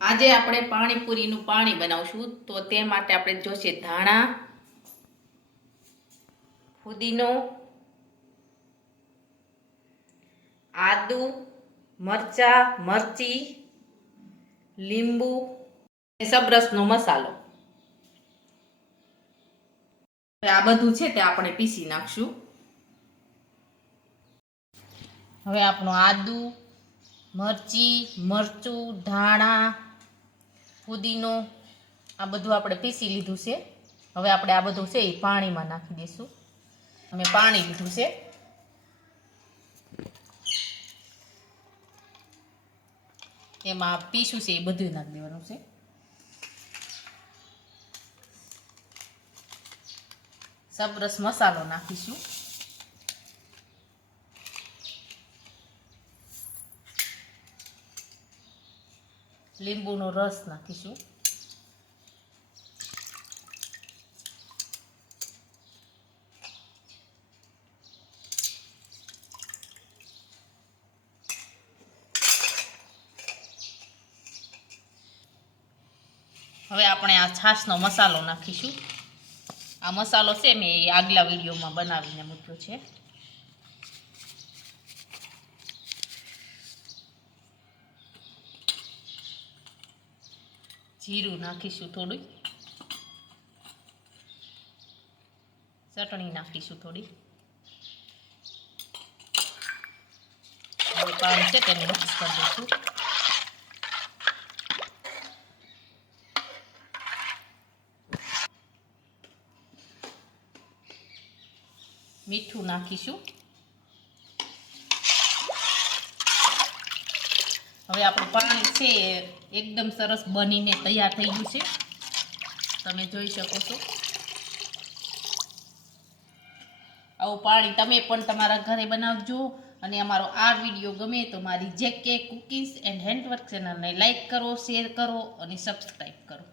આજે આપણે પાણીપુરીનું પાણી બનાવશું તો તે માટે આપણે જોશે ધાણા, ફુદીનો, આદુ, મરચા, મરચી, લીંબુ, સબરસનો મસાલો. આ બધું છે તે આપણે પીસી નાખશું. હવે આપણું આદુ, મરચી, મરચું, ધાણા, ફુદીનો આ બધું આપણે પીસી લીધું છે. હવે આપણે આ બધું છે એ પાણીમાં નાખી દઈશું. અમે પાણી લીધું છે. એમાં પીસું છે એ બધું નાખી દેવાનું છે. સબરસ મસાલો નાખીશું. લીંબુનો રસ નાખીશું. હવે આપણે આ છાશનો મસાલો નાખીશું. આ મસાલો છે મેં આગલા વિડીયોમાં બનાવીને મૂક્યો છે. જીરું નાખીશું થોડું. ચટણી નાખીશું થોડી. હવે પાણી છે તેને મિક્સ કરી દઈશું. મીઠું નાખીશું. હવે આપણું પાણી છે એકદમ સરસ બનીને તૈયાર થઈ ગયું છે. તમે જોઈ શકો છો. આવું પાણી તમે પણ તમારા ઘરે બનાવજો. અને અમારો આ વિડીયો ગમે તો મારી JK કુકિંગ્સ એન્ડ હેન્ડવર્ક ચેનલને લાઈક કરો, શેર કરો અને સબસ્ક્રાઈબ કરો.